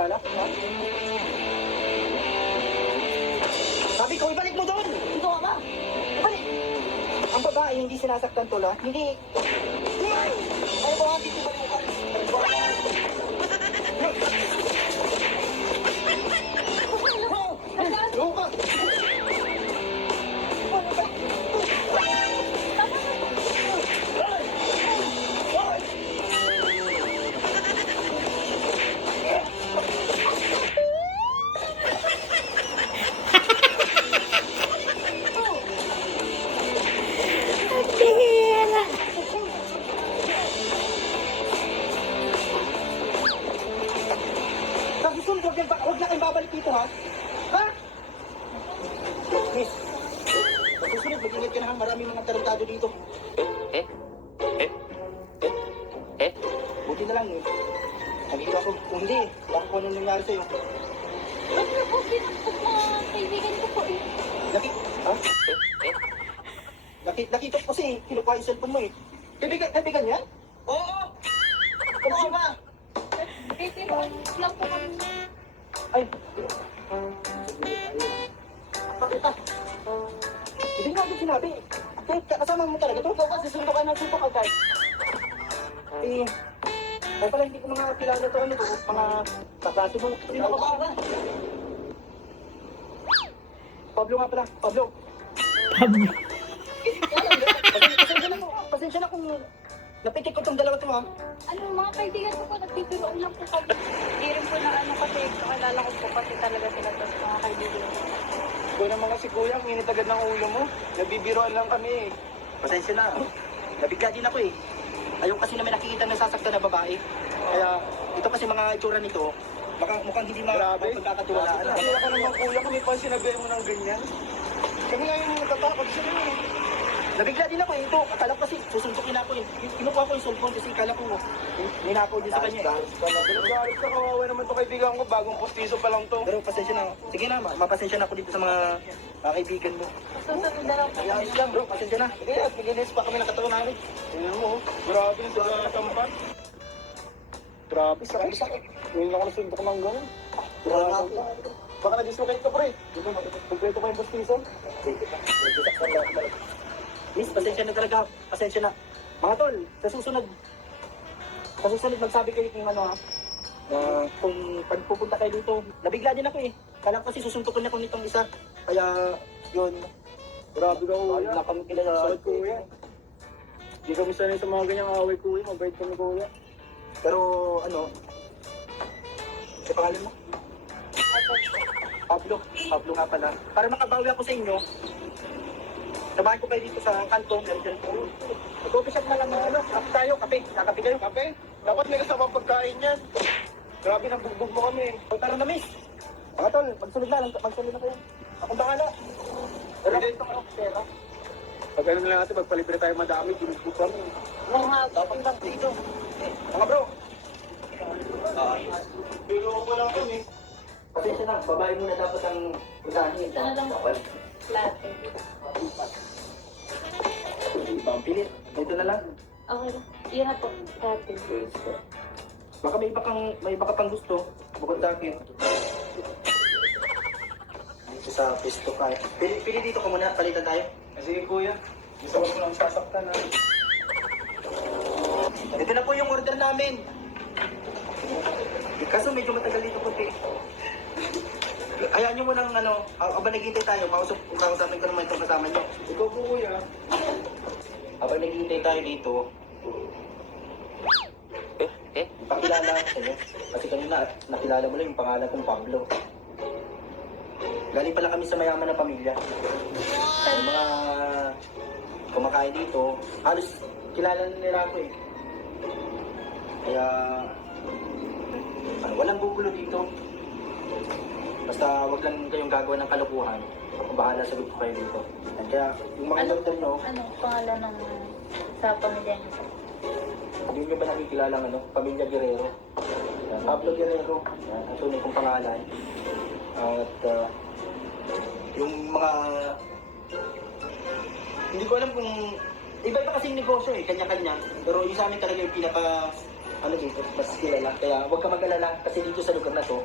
kilala? Ha? Sabi ko, ibalik mo doon! Dito ka ba? Ibalik! Ang babae hindi sinasaktan tula, hindi... Ay, ko nga, dito balikan. Luka! Tira. Sabi ko, huwag na kayong babalik dito, ha? Ha? Miss, susunod, mag-ingat ka na, ha? Maraming mga tarantado dito. Buti na lang, eh. Nandito ako, kung hindi, baka kung anong nangyari sa'yo. Ba't na po pinakpok mga kaibigan ko po eh? Ha? Nakita ko kasi, kinukuha yung cellphone mo, eh. Kaibigan yan? Oo! Kumuha ba? Titiruan lang po kami. Ay! Bakit ah? Hindi nga ako sinabi. Kasama mo talaga ito? Ikaw kasi sundo ka ng sundo ka, guys. Eh, ay pala hindi ko mga kilala to, ano to, mga kaklase mo. Sino ka ba? Pablo nga pala, Pablo. Pasensya na kung napitik ko tong dalawa to, ha? Ano, mga kaibigan ko po, nagtitiruan lang po kami. Hindi rin po na ano kasi, kakilala ko po kasi talaga sila to mga kaibigan. Ikaw na mga si Kuya, ang init agad ng ulo mo. Nabibiroan lang kami. Pasensya na. Nabigla din ako eh. Ayaw kasi naman nakikita ng sasaktan na babae. Kaya ito kasi mga itsura nito, mukhang hindi mapagkakatiwalaan. Kaya ka naman Kuya, kami pa sinabihan mo ng ganyan. Kami nga yung natatakot sa inyo eh. Nabigla din ako eh. Ito, akala ko kasi susuntukin ako eh. Kinukuha ko yung cellphone kasi akala ko ninakaw din sa kanya eh. Pinagalit ka, kawawa naman to kaibigan ko. Bagong postiso pa lang to. Pero pasensya na. Sige na, mapasensya na ako dito sa mga kaibigan mo. Susunod na lang po. Ayos lang bro, pasensya na. Sige, pigilis pa kami ng katawan namin. Tingnan mo, grabe yung sa tampan. Grabe, sakit. Ngayon ako nasundok ng gano'n. Grabe. Baka na-dislocate ka pre. Kompleto pa yung postiso. Miss, pasensya na talaga. Pasensya na. Mga tol, sa susunod magsabi kayo kung ano ha. Kung pagpupunta kayo dito, nabigla din ako eh. Kala ko kasi susuntukin ako nitong isa. Kaya, yun. Grabe ka Kuya. Wala kami kilala. Sakit Kuya. Hindi kami sanay sa mga ganyang away Kuya. Mabait kami Kuya. Pero, ano, sa pangalan mo? Pablo. Pablo nga pala. Para makabawi ako sa inyo, samahan ko kayo dito sa kanto. Meron dyan po. Mag-coffee shop na lang ng ano. Kape tayo, kape. Kakape kayo. Kape? Dapat may kasama pagkain yan. Grabe, nabugbog mo kami. O, tara na, miss. Mga tol, magsunod na kayo. Akong bahala. Pero ito ako, pera. Pag ano na lang natin, magpalibre tayo madami. Ginugbog kami. Oo nga, dapat lang dito. Mga bro. Pero ko lang kami. Pasensya na, babae muna dapat ang unahin. Ito na lang po. Latte. Ibang pilit. Ito na lang. Okay lang. Yun na po. Latte. Baka may iba ka pang gusto. Bukod sa akin. Dito sa pisto ka. Pili dito ka muna, palitan tayo. Sige Kuya. Gusto ko lang sasaktan ha. Ito na po yung order namin. Kaso medyo matagal dito kunti. Hayaan nyo munang ano, habang naghihintay tayo, kausapin ko naman itong kasama nyo. Ikaw po Kuya. Habang naghihintay tayo dito, pakilala ko sa'yo. Kasi kanina nakilala mo lang yung pangalan kong Pablo. Galing pala kami sa mayaman na pamilya. Yung mga kumakain dito, halos kilala nila ako eh. Kaya, walang gugulo dito. Basta wag lang kayong gagawa ng kalokohan. Ako bahala, sagot ko kayo dito. At kaya, yung mga order nyo, Ano pangalan ng sa pamilya niyo? hindi nyo ba nakikilala ng Pamilya Guerrero? Yan, Pablo Guerrero. Yan, ang tunay kong pangalan. At yung mga... Hindi ko alam kung... Iba-iba kasing negosyo eh, kanya-kanya. Pero yung sa amin talaga yung ano dito, mas kilala. Kaya huwag ka mag-alala kasi dito sa lugar na to,